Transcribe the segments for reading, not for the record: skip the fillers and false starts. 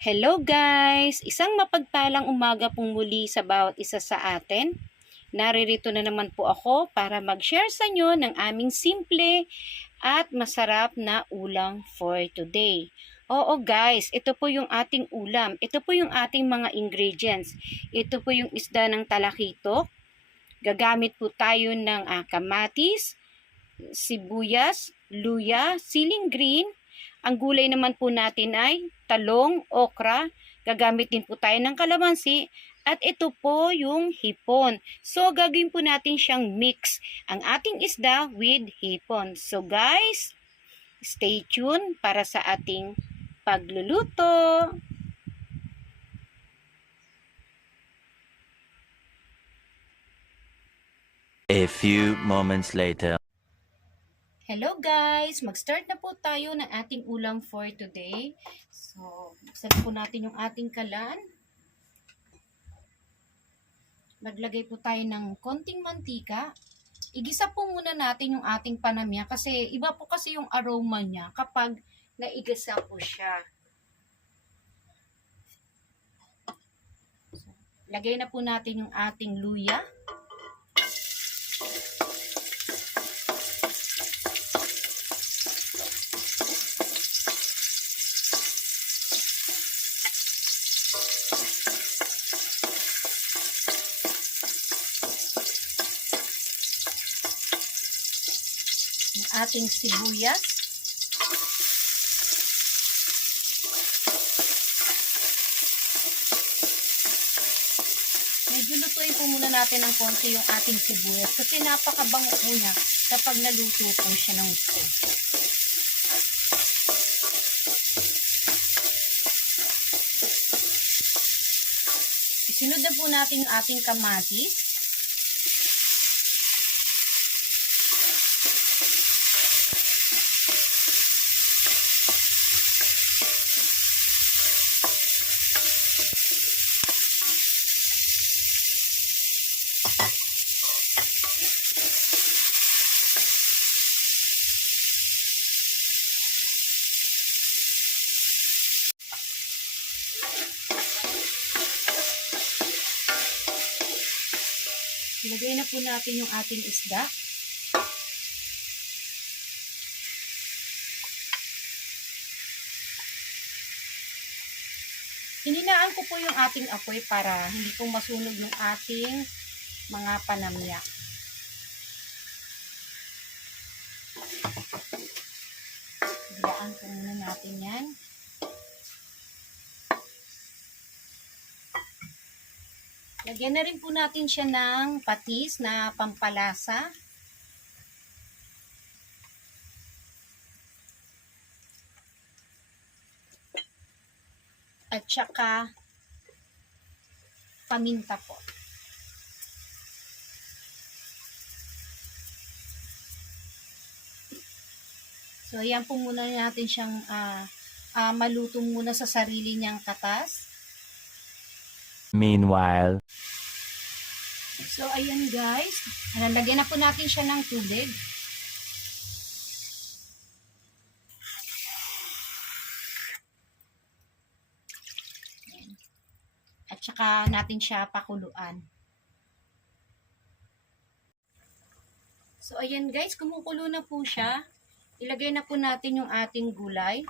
Hello guys! Isang mapagpalang umaga pong muli sa bawat isa sa atin. Naririto na naman po ako para mag-share sa inyo ng aming simple at masarap na ulam for today. Oo guys, ito po yung ating ulam. Ito po yung ating mga ingredients. Ito po yung isda ng talakitok. Gagamit po tayo ng kamatis, sibuyas, luya, siling green. Ang gulay naman po natin ay talong, okra. Gagamit din po tayo ng kalamansi. At ito po yung hipon. So, gagawin po natin siyang mix. Ang ating isda with hipon. So, guys, stay tuned para sa ating pagluluto. A few moments later. Hello guys! Mag-start na po tayo ng ating ulam for today. So, buksan po natin yung ating kalan. Maglagay po tayo ng konting mantika. Igisa po muna natin yung ating panamya kasi iba po kasi yung aroma niya kapag naigisa po siya. So, lagay na po natin yung ating luya. Yung ating sibuyas. Medyo lutuin po muna natin ng konti yung ating sibuyas kasi napakabango po niya kapag naluto po siya ng gusto. Isunod na po natin yung ating kamatis. Ilagay na po natin yung ating isda. Hininaan ko po yung ating apoy para hindi po masunog yung ating mga panamya. Hilaan po muna natin yan. Lagyan na rin po natin siya ng patis na pampalasa. At saka paminta po. So, ayan po muna natin siyang maluto muna sa sarili niyang katas. Meanwhile. So, ayan guys. Lagyan na po natin siya ng tubig. At saka natin siya pakuluan. So, ayan guys. Kumukulo na po siya. Ilagay na po natin yung ating gulay.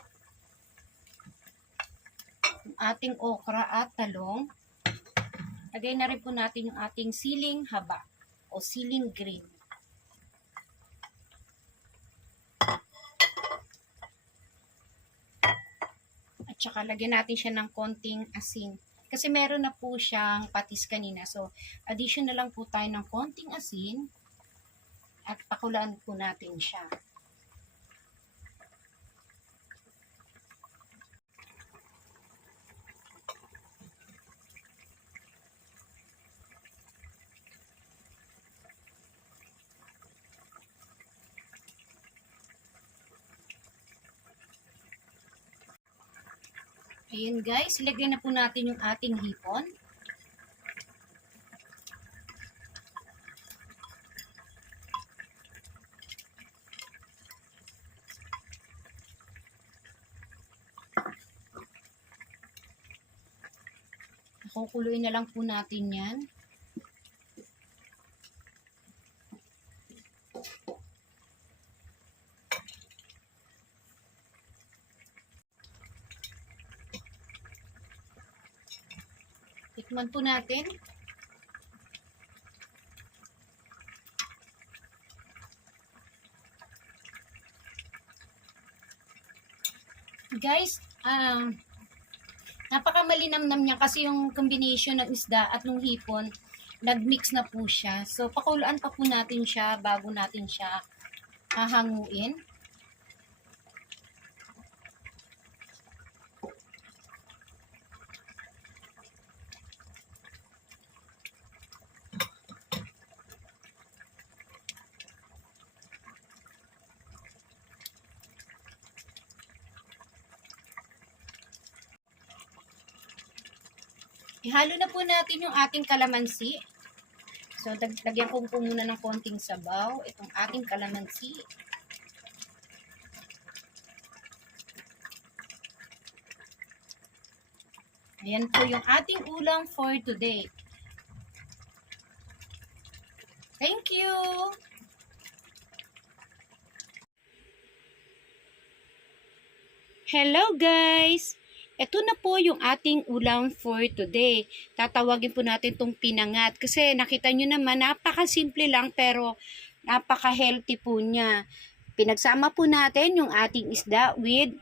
Yung ating okra at talong. Lagay na rin po natin yung ating siling haba o siling green. At saka lagyan natin siya ng konting asin. Kasi meron na po siyang patis kanina. So, addition na lang po tayo ng konting asin at pakulaan po natin siya. Ayan guys, ilagay na po natin yung ating hipon. Kukuluin na lang po natin yan. Tikman po natin. Guys, napakamalinamnam niya kasi yung combination ng isda at ng hipon, nagmix na po siya. So, pakuluan pa po natin siya bago natin siya hahanguin. Ihalo na po natin yung ating kalamansi. So, lagyan ko po muna ng konting sabaw itong ating kalamansi. Ayan po yung ating ulam for today. Thank you! Hello guys! Ito na po yung ating ulam for today. Tatawagin po natin itong pinangat kasi nakita nyo naman napakasimple lang pero napaka-healthy po niya. Pinagsama po natin yung ating isda with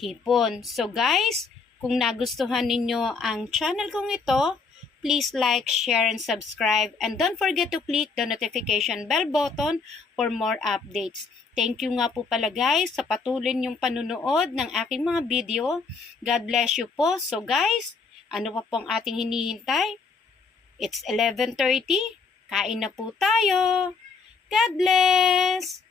hipon. So guys, kung nagustuhan ninyo ang channel kong ito, please like, share, and subscribe. And don't forget to click the notification bell button for more updates. Thank you nga po pala guys sa patuloy niyong panunood ng aking mga video. God bless you po. So guys, ano pa pong ating hinihintay? It's 11:30. Kain na po tayo. God bless!